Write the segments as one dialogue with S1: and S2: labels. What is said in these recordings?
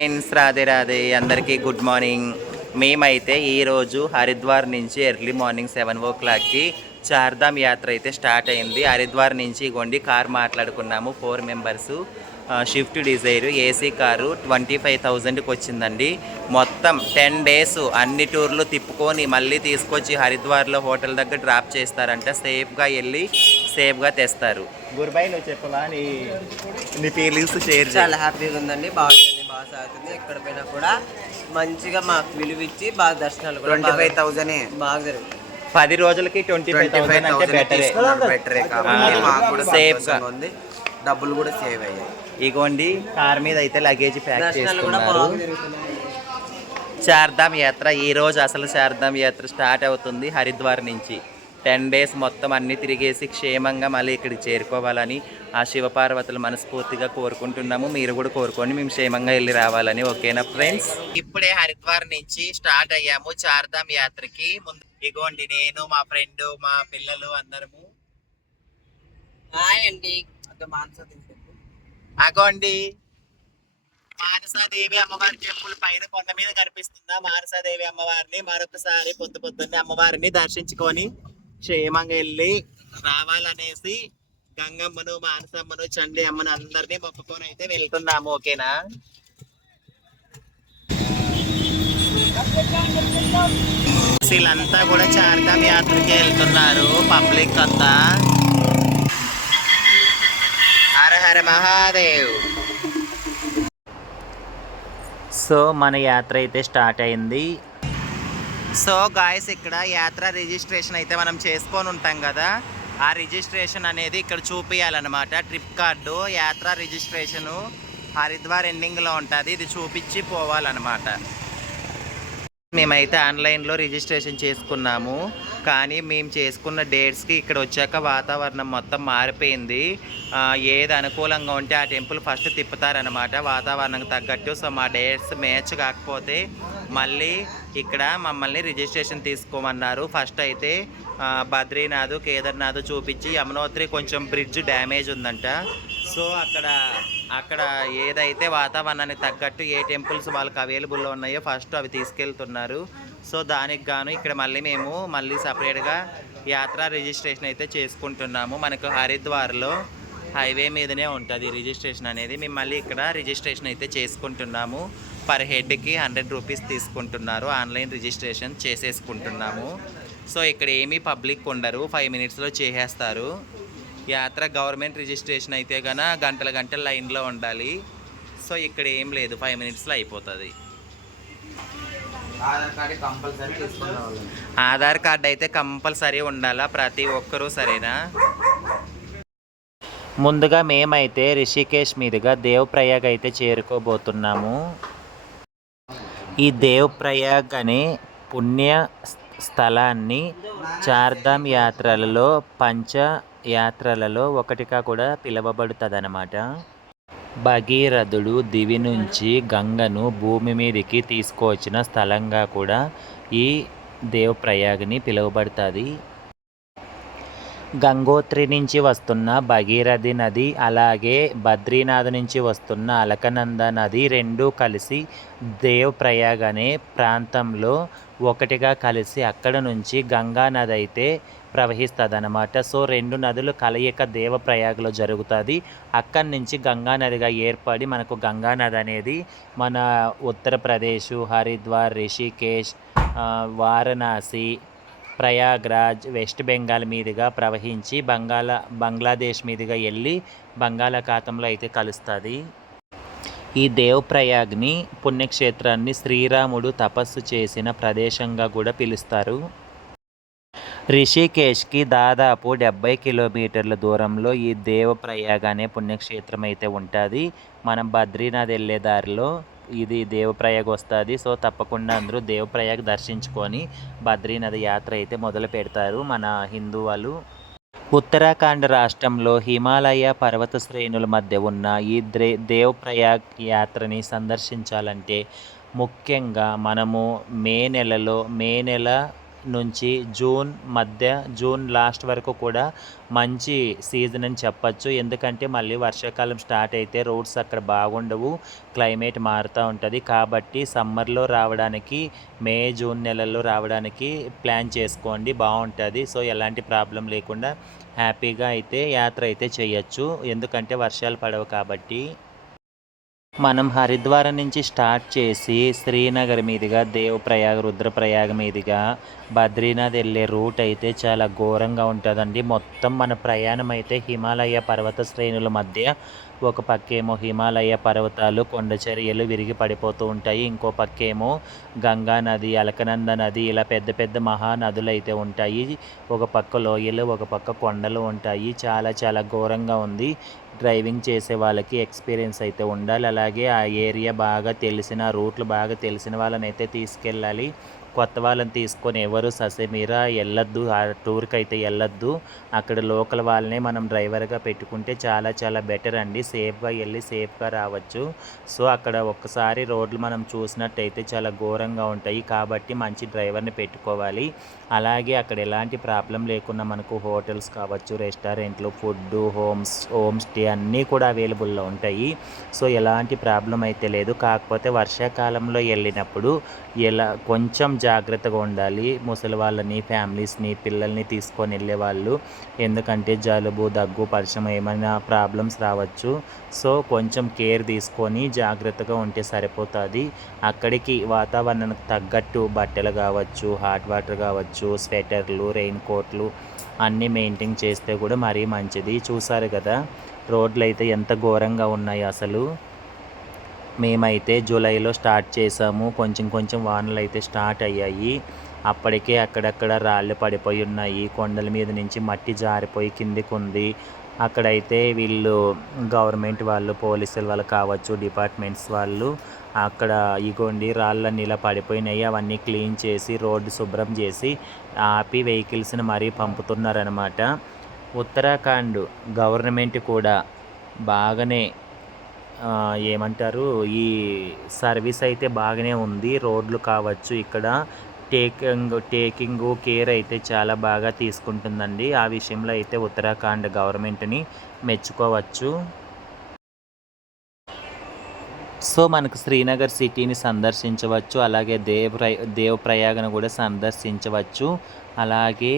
S1: Friends Radhe Radhe అందరికీ good morning. మేమైతే ఈరోజు హరిద్వార్ నుంచి ఎర్లీ మార్నింగ్ సెవెన్ ఓ క్లాక్కి చార్ధామ్ యాత్ర అయితే స్టార్ట్ అయింది. హరిద్వార్ నుంచి ఇగోండి కార్ మాట్లాడుకున్నాము four members. Swift Dzire AC car twenty five థౌజండ్కి వచ్చిందండి. మొత్తం టెన్ డేస్ అన్ని టూర్లు తిప్పుకొని మళ్ళీ తీసుకొచ్చి హరిద్వార్లో హోటల్ దగ్గర డ్రాప్ చేస్తారంట. సేఫ్గా వెళ్ళి సేఫ్గా తెస్తారు. గురుబాయ్ నువ్వు చెప్పవా నీ నీ ఫీలింగ్స్ షేర్
S2: చాలా హ్యాపీగా ఉందండి బాగుంది. బాగా సాగుతుంది ఎక్కడ పోయినా కూడా మంచిగా మాకు విలువ ఇచ్చి బాగా దర్శనాలు కూడా
S3: ట్వంటీ
S2: బాగా-
S3: ఫైవ్ థౌసండ్
S2: బాగా జరుగుతుంది.
S1: పది రోజులకి ట్వంటీ ఫైవ్ థౌసండ్ అంటే బెటరే
S3: బెటరే కాబట్టి మాకు కూడా ఉంది డబ్బులు కూడా సేవ్ అయ్యాయి.
S1: ఇగోండి కార్ మీద అయితే లగేజ్ ప్యాక్ చేసుకున్నారు. చార్ధామ్ యాత్ర ఈ రోజు అసలు చార్ధామ్ యాత్ర స్టార్ట్ అవుతుంది హరిద్వార్ నుంచి. టెన్ డేస్ మొత్తం అన్ని తిరిగేసి క్షేమంగా మళ్ళీ ఇక్కడికి చేరుకోవాలని ఆ శివపార్వతులు మనస్ఫూర్తిగా కోరుకుంటున్నాము. మీరు కూడా కోరుకోండి మేము క్షేమంగా వెళ్ళి రావాలని ఓకేనా ఫ్రెండ్స్? ఇప్పుడే హరిద్వార్ నుంచి స్టార్ట్ అయ్యాము చార్ధామ్ యాత్రకి. ముందు ఇగోండి నేను మా ఫ్రెండ్ మా పిల్లలు అందరము.
S2: హాయ్ అండి
S1: అగోండి. మానసాదేవి అమ్మవారి టెంపుల్ పైన కొండ మీద కనిపిస్తుందా? మానసాదేవి అమ్మవారిని మరొకసారి పొద్దు పొద్దున్నే అమ్మవారిని దర్శించుకొని క్షేమంగా వెళ్ళి రావాలనేసి గంగమ్మను మానసమ్మను చండి అమ్మను అందరినీ మొక్కుకొని అయితే వెళ్తున్నాము ఓకేనా? వీళ్ళంతా కూడా చార్ధామ్ యాత్రకి వెళ్తున్నారు పబ్లిక్ అంతా. హర హర మహాదేవ్. సో మన యాత్ర అయితే స్టార్ట్ అయింది. సో గాయస్ ఇక్కడ యాత్ర రిజిస్ట్రేషన్ అయితే మనం చేసుకొని ఉంటాం కదా. ఆ రిజిస్ట్రేషన్ అనేది ఇక్కడ చూపించాలన్నమాట ట్రిప్ కార్డు యాత్ర రిజిస్ట్రేషను హరిద్వార్ ఎండింగ్లో ఉంటుంది. ఇది చూపించి పోవాలన్నమాట. మేమైతే ఆన్లైన్లో రిజిస్ట్రేషన్ చేసుకున్నాము. కానీ మేము చేసుకున్న డేట్స్కి ఇక్కడ వచ్చాక వాతావరణం మొత్తం మారిపోయింది. ఏది అనుకూలంగా ఉంటే ఆ టెంపుల్ ఫస్ట్ తిప్పుతారనమాట వాతావరణం తగ్గట్టు. సో మా డేట్స్ మ్యాచ్ కాకపోతే మళ్ళీ ఇక్కడ మమ్మల్ని రిజిస్ట్రేషన్ తీసుకోమన్నారు. ఫస్ట్ అయితే బద్రీనాథ్ కేదార్నాథ్ చూపించి యమునోత్రి కొంచెం బ్రిడ్జ్ డ్యామేజ్ ఉందంట. సో అక్కడ అక్కడ ఏదైతే వాతావరణానికి తగ్గట్టు ఏ టెంపుల్స్ వాళ్ళకి అవైలబుల్లో ఉన్నాయో ఫస్ట్ అవి తీసుకెళ్తున్నారు. సో దానికి గాను ఇక్కడ మళ్ళీ మేము మళ్ళీ సపరేట్గా యాత్ర రిజిస్ట్రేషన్ అయితే చేసుకుంటున్నాము. మనకు హరిద్వార్లో హైవే మీదనే ఉంటుంది రిజిస్ట్రేషన్ అనేది. మేము మళ్ళీ ఇక్కడ రిజిస్ట్రేషన్ అయితే చేసుకుంటున్నాము. పర్ హెడ్కి హండ్రెడ్ రూపీస్ తీసుకుంటున్నారు. ఆన్లైన్ రిజిస్ట్రేషన్ చేసేసుకుంటున్నాము. సో ఇక్కడ ఏమీ పబ్లిక్ ఉండరు. ఫైవ్ మినిట్స్లో చేసేస్తారు. యాత్ర గవర్నమెంట్ రిజిస్ట్రేషన్ అయితే కన గంటల గంటల లైన్లో ఉండాలి. సో ఇక్కడ ఏం లేదు. ఫైవ్ మినిట్స్లో అయిపోతుంది.
S3: ఆధార్ కార్డు కంపల్సరీ తీసుకుని రావాలి
S1: ఆధార్ కార్డ్ అయితే కంపల్సరీ ఉండాలా? ప్రతి ఒక్కరూ సరేనా? ముందుగా మేమైతే రిషికేష్ మీదుగా దేవ్ ప్రయాగ్ అయితే చేరుకోబోతున్నాము. ఈ దేవ్ ప్రయాగ్ అనే పుణ్య స్థలాన్ని చార్ధామ్ యాత్రలలో పంచ యాత్రలలో ఒకటిగా కూడా పిలువబడుతుందన్నమాట. భగీరథుడు దివి నుంచి గంగను భూమి మీదకి తీసుకువచ్చిన స్థలంగా కూడా ఈ దేవప్రయాగ్ని పిలువబడుతుంది. గంగోత్రి నుంచి వస్తున్న భగీరథి నది అలాగే బద్రీనాథ్ నుంచి వస్తున్న అలకనంద నది రెండు కలిసి దేవప్రయాగ్ అనే ప్రాంతంలో ఒకటిగా కలిసి అక్కడ నుంచి గంగా నది అయితే ప్రవహిస్తుంది అనమాట సో రెండు నదులు కలయిక దేవప్రయాగ్లో జరుగుతుంది. అక్కడి నుంచి గంగా నదిగా ఏర్పడి మనకు గంగా నది అనేది మన ఉత్తరప్రదేశ్ హరిద్వార్ రిషికేష్ వారణాసి ప్రయాగ్రాజ్ వెస్ట్ బెంగాల్ మీదుగా ప్రవహించి బంగాళ బంగ్లాదేశ్ మీదుగా వెళ్ళి బంగాళాఖాతంలో అయితే కలుస్తుంది. ఈ దేవప్రయాగ్ని పుణ్యక్షేత్రాన్ని శ్రీరాముడు తపస్సు చేసిన ప్రదేశంగా కూడా పిలుస్తారు. రిషికేష్కి దాదాపు డెబ్బై కిలోమీటర్ల దూరంలో ఈ దేవప్రయాగ్ అనే పుణ్యక్షేత్రం అయితే ఉంటుంది. మనం బద్రీనాథ్ వెళ్ళే దారిలో ఇది దేవప్రయాగ్ వస్తుంది. సో తప్పకుండా అందరూ దేవప్రయాగ్ దర్శించుకొని బద్రీనాథ్ యాత్ర అయితే మొదలు పెడతారు మన హిందూ వాళ్ళు ఉత్తరాఖండ్ రాష్ట్రంలో హిమాలయ పర్వత శ్రేణుల మధ్య ఉన్న ఈ ద్రే దేవప్రయాగ్ యాత్రని సందర్శించాలంటే ముఖ్యంగా మనము మే నెలలో మే నెల నుంచి జూన్ మధ్య జూన్ లాస్ట్ వరకు కూడా మంచి సీజన్ అని చెప్పచ్చు. ఎందుకంటే మళ్ళీ వర్షాకాలం స్టార్ట్ అయితే రోడ్స్ అక్కడ బాగుండవు క్లైమేట్ మారుతూ ఉంటుంది. కాబట్టి సమ్మర్లో రావడానికి మే జూన్ నెలల్లో రావడానికి ప్లాన్ చేసుకోండి. బాగుంటుంది. సో ఎలాంటి ప్రాబ్లం లేకుండా హ్యాపీగా అయితే యాత్ర అయితే చేయొచ్చు. ఎందుకంటే వర్షాలు పడవు కాబట్టి మనం హరిద్వారం నుంచి స్టార్ట్ చేసి శ్రీనగర్ మీదుగా దేవప్రయాగ రుద్రప్రయాగ మీదుగా బద్రీనాథ్ వెళ్ళే రూట్ అయితే చాలా ఘోరంగా ఉంటుందండి. మొత్తం మన ప్రయాణం అయితే హిమాలయ పర్వత శ్రేణుల మధ్య ఒక పక్కేమో హిమాలయ పర్వతాలు కొండ చర్యలు విరిగి పడిపోతూ ఉంటాయి. ఇంకో పక్కేమో గంగా నది అలకనంద నది ఇలా పెద్ద పెద్ద మహానదులు అయితే ఉంటాయి. ఒక పక్క లోయలు ఒక పక్క కొండలు ఉంటాయి. చాలా చాలా ఘోరంగా ఉంది. డ్రైవింగ్ చేసే వాళ్ళకి ఎక్స్పీరియన్స్ అయితే ఉండాలి. అలాగే ఆ ఏరియా బాగా తెలిసిన రూట్లు బాగా తెలిసిన వాళ్ళని అయితే తీసుకెళ్ళాలి. కొత్త వాళ్ళని తీసుకొని ఎవరు ససేమీరా వెళ్ళొద్దు ఆ టూర్కి అయితే వెళ్ళొద్దు. అక్కడ లోకల్ వాళ్ళనే మనం డ్రైవర్గా పెట్టుకుంటే చాలా చాలా బెటర్ అండి. సేఫ్గా వెళ్ళి సేఫ్గా రావచ్చు. సో అక్కడ ఒక్కసారి రోడ్లు మనం చూసినట్టయితే చాలా ఘోరంగా ఉంటాయి. కాబట్టి మంచి డ్రైవర్ని పెట్టుకోవాలి. అలాగే అక్కడ ఎలాంటి ప్రాబ్లం లేకుండా మనకు హోటల్స్ కావచ్చు రెస్టారెంట్లు ఫుడ్ హోమ్స్ హోమ్ స్టే అన్నీ కూడా అవైలబుల్లో ఉంటాయి. సో ఎలాంటి ప్రాబ్లం అయితే లేదు. కాకపోతే వర్షాకాలంలో వెళ్ళినప్పుడు ఎలా కొంచెం జాగ్రత్తగా ఉండాలి. ముసలి వాళ్ళని ఫ్యామిలీస్ని పిల్లల్ని తీసుకొని వెళ్ళే వాళ్ళు. ఎందుకంటే జలుబు దగ్గు పరిచయం ఏమైనా ప్రాబ్లమ్స్ రావచ్చు. సో కొంచెం కేర్ తీసుకొని జాగ్రత్తగా ఉంటే సరిపోతుంది. అక్కడికి వాతావరణానికి తగ్గట్టు బట్టలు కావచ్చు హాట్ వాటర్ కావచ్చు స్వెటర్లు రెయిన్ కోట్లు అన్నీ మెయింటైన్ చేస్తే కూడా మరీ మంచిది. చూసారు కదా రోడ్లు అయితే ఎంత ఘోరంగా ఉన్నాయి అసలు. మేమైతే జూలైలో స్టార్ట్ చేసాము. కొంచెం కొంచెం వానలు అయితే స్టార్ట్ అయ్యాయి. అప్పటికే అక్కడక్కడ రాళ్ళు పడిపోయి ఉన్నాయి. కొండల మీద నుంచి మట్టి జారిపోయి కిందికి ఉంది అక్కడైతే వీళ్ళు గవర్నమెంట్ వాళ్ళు పోలీసులు వాళ్ళు కావచ్చు డిపార్ట్మెంట్స్ వాళ్ళు అక్కడ ఇగోండి రాళ్ళన్నీ ఇలా పడిపోయినాయి. అవన్నీ క్లీన్ చేసి రోడ్డు శుభ్రం చేసి ఆపి వెహికల్స్ని మరీ పంపుతున్నారనమాట ఉత్తరాఖండ్ గవర్నమెంట్ కూడా బాగానే ఏమంటారు ఈ సర్వీస్ అయితే బాగానే ఉంది. రోడ్లు కావచ్చు ఇక్కడ. టేకింగ్ టేకింగ్ కేర్ అయితే చాలా బాగా తీసుకుంటుందండి. ఆ విషయంలో అయితే ఉత్తరాఖండ్ గవర్నమెంట్ని మెచ్చుకోవచ్చు. సో మనకు శ్రీనగర్ సిటీని సందర్శించవచ్చు. అలాగే దేవ్ దేవప్రయాగను కూడా సందర్శించవచ్చు. అలాగే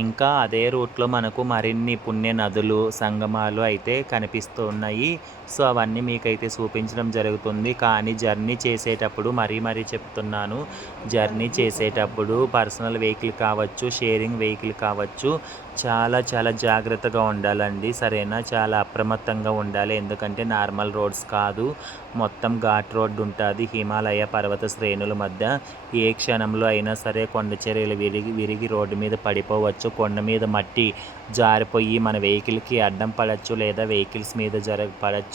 S1: ఇంకా అదే రూట్లో మనకు మరిన్ని పుణ్య నదులు సంగమాలు అయితే కనిపిస్తూ ఉన్నాయి. సో అవన్నీ మీకైతే చూపించడం జరుగుతుంది. కానీ జర్నీ చేసేటప్పుడు మరీ మరీ చెప్తున్నాను. జర్నీ చేసేటప్పుడు పర్సనల్ వెహికల్ కావచ్చు షేరింగ్ వెహికల్ కావచ్చు చాలా చాలా జాగ్రత్తగా ఉండాలండి. సరేనా? చాలా అప్రమత్తంగా ఉండాలి. ఎందుకంటే నార్మల్ రోడ్స్ కాదు. మొత్తం ఘాట్ రోడ్డు ఉంటుంది. హిమాలయ పర్వత శ్రేణుల మధ్య. ఏ క్షణంలో అయినా సరే కొండ చర్యలు విరిగి విరిగి రోడ్డు మీద పడిపోవచ్చు. కొండ మీద మట్టి జారిపోయి మన వెహికల్కి అడ్డం పడచ్చు లేదా వెహికల్స్ మీద జరగ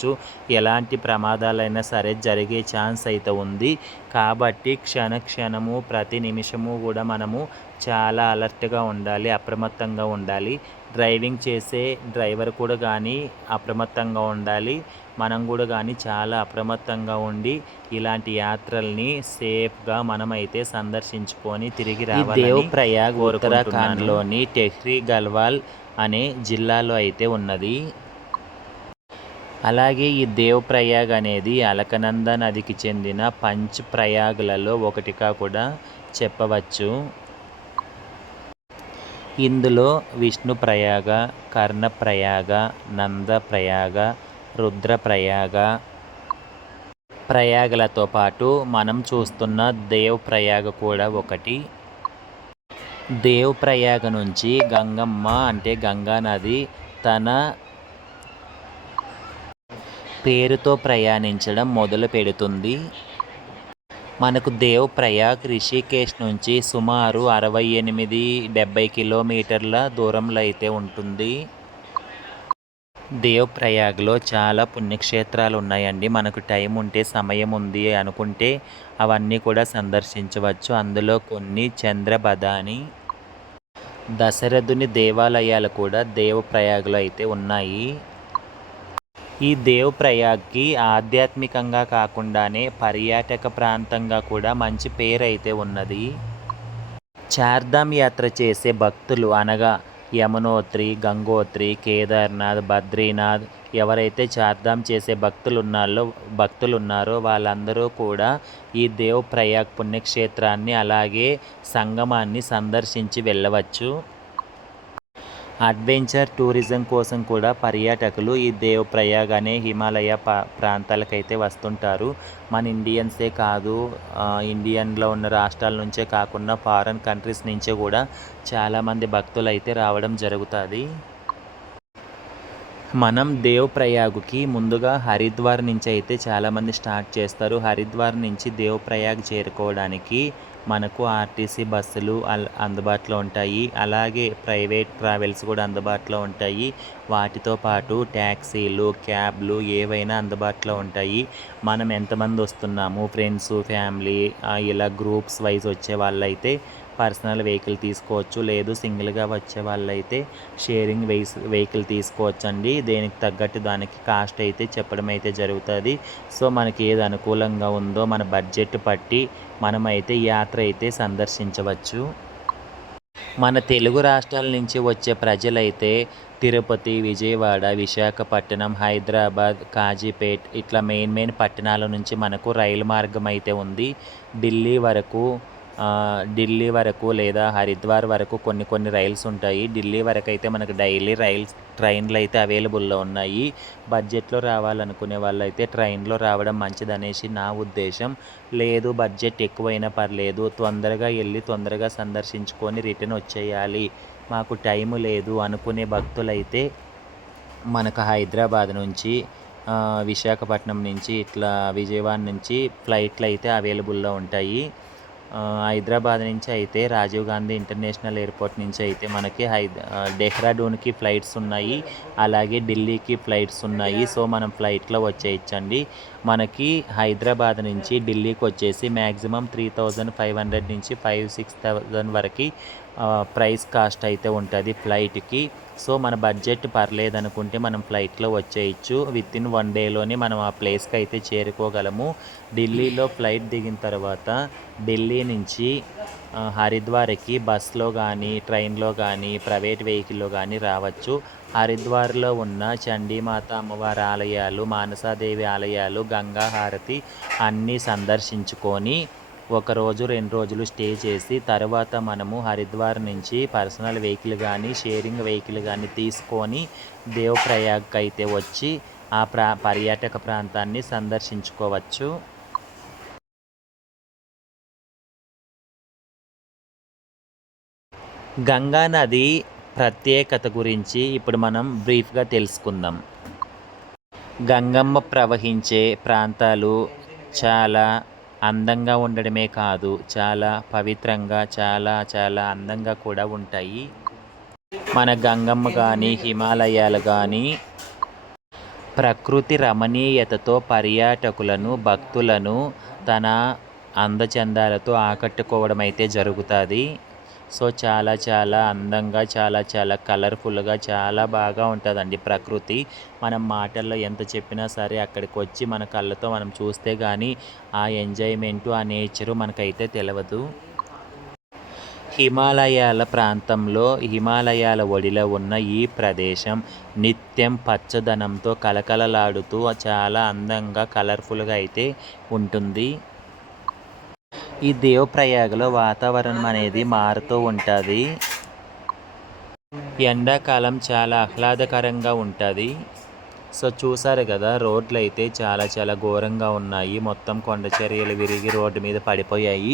S1: పడచ్చు ఎలాంటి ప్రమాదాలైనా సరే జరిగే ఛాన్స్ అయితే ఉంది. కాబట్టి క్షణ క్షణము ప్రతి నిమిషము కూడా మనము చాలా అలర్ట్గా ఉండాలి అప్రమత్తంగా ఉండాలి. డ్రైవింగ్ చేసే డ్రైవర్ కూడా కానీ అప్రమత్తంగా ఉండాలి. మనం కూడా కానీ చాలా అప్రమత్తంగా ఉండి ఇలాంటి యాత్రల్ని సేఫ్గా మనమైతే సందర్శించుకొని తిరిగి రావాలి దేవ్ ప్రయాగ్ ఉత్తరాఖండ్లోని టెహ్రీ గల్వాల్ అనే జిల్లాలో అయితే ఉన్నది. అలాగే ఈ దేవ్ ప్రయాగ్ అనేది అలకనంద నదికి చెందిన పంచ్ ప్రయాగ్లలో ఒకటిగా కూడా చెప్పవచ్చు. ఇందులో విష్ణు ప్రయాగ కర్ణ ప్రయాగ నంద ప్రయాగ రుద్ర ప్రయాగ ప్రయాగలతో పాటు మనం చూస్తున్న దేవ్ ప్రయాగ కూడా ఒకటి. దేవ్ ప్రయాగ నుంచి గంగమ్మ అంటే గంగా నది తన పేరుతో ప్రయాణించడం మొదలు పెడుతుంది. మనకు దేవ్ ప్రయాగ్ రిషికేష్ నుంచి సుమారు అరవై ఎనిమిది డెబ్బై కిలోమీటర్ల దూరంలో అయితే ఉంటుంది. దేవ్ ప్రయాగ్లో చాలా పుణ్యక్షేత్రాలు ఉన్నాయండి. మనకు టైం ఉంటే సమయం ఉంది అనుకుంటే అవన్నీ కూడా సందర్శించవచ్చు. అందులో కొన్ని చంద్రబదాని దశరథుని దేవాలయాలు కూడా దేవ్ ప్రయాగ్లో అయితే ఉన్నాయి. ఈ దేవ్ ప్రయాగ్కి ఆధ్యాత్మికంగా కాకుండానే పర్యాటక ప్రాంతంగా కూడా మంచి పేరైతే ఉన్నది. చార్ధామ్ యాత్ర చేసే భక్తులు అనగా యమునోత్రి గంగోత్రి కేదార్నాథ్ బద్రీనాథ్ ఎవరైతే చార్ధామ్ చేసే భక్తులు ఉన్నారో భక్తులు ఉన్నారో వాళ్ళందరూ కూడా ఈ దేవ్ ప్రయాగ్ పుణ్యక్షేత్రాన్ని అలాగే సంగమాన్ని సందర్శించి వెళ్ళవచ్చు. అడ్వెంచర్ టూరిజం కోసం కూడా పర్యాటకులు ఈ దేవ్ ప్రయాగ్ అనే హిమాలయ ప ప్రాంతాలకైతే వస్తుంటారు. మన ఇండియన్సే కాదు ఇండియన్లో ఉన్న రాష్ట్రాల నుంచే కాకుండా ఫారెన్ కంట్రీస్ నుంచే కూడా చాలామంది భక్తులు అయితే రావడం జరుగుతుంది. మనం దేవ్ ప్రయాగ్కి ముందుగా హరిద్వార్ నుంచి అయితే చాలామంది స్టార్ట్ చేస్తారు. హరిద్వార్ నుంచి దేవ్ ప్రయాగ్ చేరుకోవడానికి మనకు ఆర్టీసీ బస్సులు అల్- అందుబాటులో ఉంటాయి. అలాగే ప్రైవేట్ ట్రావెల్స్ కూడా అందుబాటులో ఉంటాయి. వాటితో పాటు ట్యాక్సీలు క్యాబ్లు ఏవైనా అందుబాటులో ఉంటాయి. మనం ఎంతమంది వస్తున్నాము? ఫ్రెండ్స్ ఫ్యామిలీ ఇలా గ్రూప్స్ వైజ్ వచ్చే వాళ్ళైతే పర్సనల్ వెహికల్ తీసుకోవచ్చు. లేదు సింగిల్గా వచ్చే వాళ్ళైతే షేరింగ్ వెహిస్ వెహికల్ తీసుకోవచ్చు అండి దేనికి తగ్గట్టు దానికి కాస్ట్ అయితే చెప్పడం అయితే జరుగుతుంది. సో మనకి ఏది అనుకూలంగా ఉందో మన బడ్జెట్ పట్టి మనమైతే యాత్ర అయితే సందర్శించవచ్చు. మన తెలుగు రాష్ట్రాల నుంచి వచ్చే ప్రజలైతే తిరుపతి విజయవాడ విశాఖపట్నం హైదరాబాద్ కాజీపేట్ ఇట్లా మెయిన్ మెయిన్ పట్టణాల నుంచి మనకు రైలు మార్గం అయితే ఉంది. ఢిల్లీ వరకు ఢిల్లీ వరకు లేదా హరిద్వార్ వరకు కొన్ని కొన్ని రైల్స్ ఉంటాయి. ఢిల్లీ వరకు అయితే మనకు డైలీ రైల్స్ ట్రైన్లు అయితే అవైలబుల్లో ఉన్నాయి. బడ్జెట్లో రావాలనుకునే వాళ్ళైతే ట్రైన్లో రావడం మంచిదనేసి నా ఉద్దేశం. లేదు బడ్జెట్ ఎక్కువైనా పర్లేదు. తొందరగా వెళ్ళి తొందరగా సందర్శించుకొని రిటర్న్ వచ్చేయాలి. మాకు టైం లేదు అనుకునే భక్తులైతే మనకు హైదరాబాద్ నుంచి విశాఖపట్నం నుంచి ఇట్లా విజయవాడ నుంచి ఫ్లైట్లు అయితే అవైలబుల్లో ఉంటాయి. హైదరాబాద్ నుంచి అయితే రాజీవ్ గాంధీ ఇంటర్నేషనల్ ఎయిర్పోర్ట్ నుంచి అయితే మనకి హైద డెహ్రాడూన్కి ఫ్లైట్స్ ఉన్నాయి అలాగే ఢిల్లీకి ఫ్లైట్స్ ఉన్నాయి. సో మనం ఫ్లైట్లో వచ్చేయచ్చండి. మనకి హైదరాబాద్ నుంచి ఢిల్లీకి వచ్చేసి maximum three thousand five hundred నుంచి ఫైవ్ సిక్స్ థౌజండ్ వరకు ప్రైస్ కాస్ట్ అయితే ఉంటుంది ఫ్లైట్కి సో మన బడ్జెట్ పర్లేదు అనుకుంటే మనం ఫ్లైట్లో వచ్చేయచ్చు. విత్ ఇన్ వన్ డేలోనే మనం ఆ ప్లేస్కి అయితే చేరుకోగలము. ఢిల్లీలో ఫ్లైట్ దిగిన తర్వాత ఢిల్లీ నుంచి హరిద్వార్కి బస్లో కానీ ట్రైన్లో కానీ ప్రైవేట్ వెహికల్లో కానీ రావచ్చు. హరిద్వార్లో ఉన్న చండీమాత అమ్మవారి ఆలయాలు మానసాదేవి ఆలయాలు గంగా హారతి అన్నీ సందర్శించుకొని ఒక రోజు రెండు రోజులు స్టే చేసి తర్వాత మనము హరిద్వార్ నుంచి పర్సనల్ వెహికల్ కానీ షేరింగ్ వెహికల్ కానీ తీసుకొని దేవ్ అయితే వచ్చి ఆ ప్రా పర్యాటక ప్రాంతాన్ని సందర్శించుకోవచ్చు. గంగా నది ప్రత్యేకత గురించి ఇప్పుడు మనం బ్రీఫ్గా తెలుసుకుందాం. గంగమ్మ ప్రవహించే ప్రాంతాలు చాలా అందంగా ఉండడమే కాదు చాలా పవిత్రంగా చాలా చాలా అందంగా కూడా ఉంటాయి. మన గంగమ్మ కానీ హిమాలయాలు కానీ ప్రకృతి రమణీయతతో పర్యాటకులను భక్తులను తన అందచందాలతో ఆకట్టుకోవడం అయితే జరుగుతుంది. సో చాలా చాలా అందంగా చాలా చాలా కలర్ఫుల్గా చాలా బాగా ఉంటుందండి ప్రకృతి. మనం మాటల్లో ఎంత చెప్పినా సరే అక్కడికి వచ్చి మన కళ్ళతో మనం చూస్తే కానీ ఆ ఎంజాయ్మెంటు ఆ నేచరు మనకైతే తెలియదు హిమాలయాల ప్రాంతంలో హిమాలయాల ఒడిలో ఉన్న ఈ ప్రదేశం నిత్యం పచ్చదనంతో కలకలలాడుతూ చాలా అందంగా కలర్ఫుల్గా అయితే ఉంటుంది. ఈ దేవప్రయాగలో వాతావరణం అనేది మారుతూ ఉంటుంది. ఎండాకాలం చాలా ఆహ్లాదకరంగా ఉంటుంది. సో చూసారు కదా రోడ్లు అయితే చాలా చాలా ఘోరంగా ఉన్నాయి. మొత్తం కొండ చర్యలు విరిగి రోడ్డు మీద పడిపోయాయి.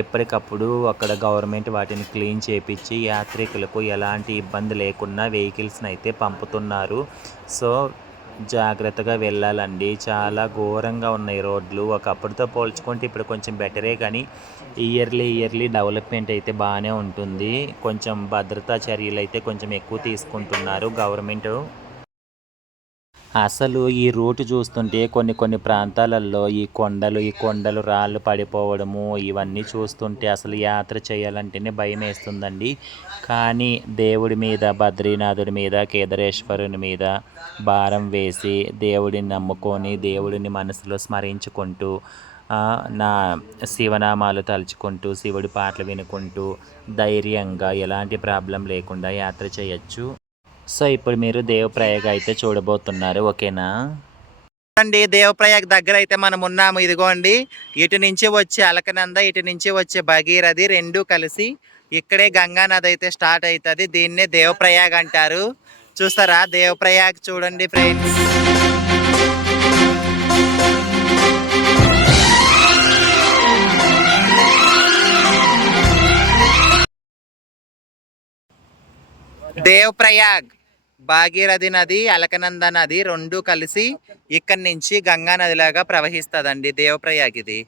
S1: ఎప్పటికప్పుడు అక్కడ గవర్నమెంట్ వాటిని క్లీన్ చేపించి యాత్రికులకు ఎలాంటి ఇబ్బంది లేకుండా వెహికల్స్ని అయితే పంపుతున్నారు. సో జాగ్రత్తగా వెళ్ళాలండి. చాలా ఘోరంగా ఉన్నాయి రోడ్లు. ఒకప్పటితో పోల్చుకుంటే ఇప్పుడు కొంచెం బెటరే కానీ ఇయర్లీ ఇయర్లీ డెవలప్మెంట్ అయితే బాగానే ఉంటుంది. కొంచెం భద్రతా చర్యలు అయితే కొంచెం ఎక్కువ తీసుకుంటున్నారు గవర్నమెంట్. అసలు ఈ రోడ్డు చూస్తుంటే కొన్ని కొన్ని ప్రాంతాలలో ఈ కొండలు ఈ కొండలు రాళ్ళు పడిపోవడము ఇవన్నీ చూస్తుంటే అసలు యాత్ర చేయాలంటేనే భయం వేస్తుందండి. కానీ దేవుడి మీద బద్రీనాథుడి మీద కేదారేశ్వరుని మీద భారం వేసి దేవుడిని నమ్ముకొని దేవుడిని మనసులో స్మరించుకుంటూ నా శివనామాలు తలుచుకుంటూ శివుడి పాటలు వినుకుంటూ ధైర్యంగా ఎలాంటి ప్రాబ్లం లేకుండా యాత్ర చేయొచ్చు. సో ఇప్పుడు మీరు దేవప్రయాగ అయితే చూడబోతున్నారు ఓకేనా? అండి దేవప్రయాగ్ దగ్గర అయితే మనం ఉన్నాము. ఇదిగోండి ఇటు నుంచి వచ్చే అలకనంద ఇటు నుంచి వచ్చే భగీరథి రెండు కలిసి ఇక్కడే గంగా నది అయితే స్టార్ట్ అవుతుంది. దీన్నే దేవప్రయాగ్ అంటారు. చూస్తారా? దేవప్రయాగ్ చూడండి ఫ్రెండ్స్. దేవప్రయాగ్ భాగీరథి నది అలకనంద నది రెండు కలిసి ఇక్కడి నుంచి గంగా నదిలాగా ప్రవహిస్తుందండి దేవప్రయాగ్ ఇది.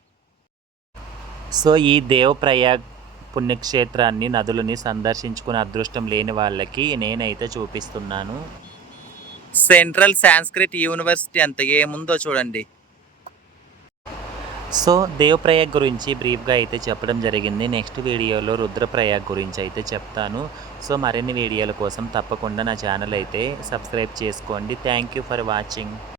S1: సో ఈ దేవప్రయాగ్ పుణ్యక్షేత్రాన్ని నదులని సందర్శించుకునే అదృష్టం లేని వాళ్ళకి నేనైతే చూపిస్తున్నాను. సెంట్రల్ సాంస్క్రిట్ యూనివర్సిటీ అంత ఏముందో చూడండి. సో దేవప్రయాగ్ గురించి బ్రీఫ్గా అయితే చెప్పడం జరిగింది. నెక్స్ట్ వీడియోలో రుద్రప్రయాగ్ గురించి అయితే చెప్తాను. సో మరిన్ని వీడియోల కోసం తప్పకుండా నా ఛానల్ అయితే సబ్స్క్రైబ్ చేసుకోండి. Thank you for watching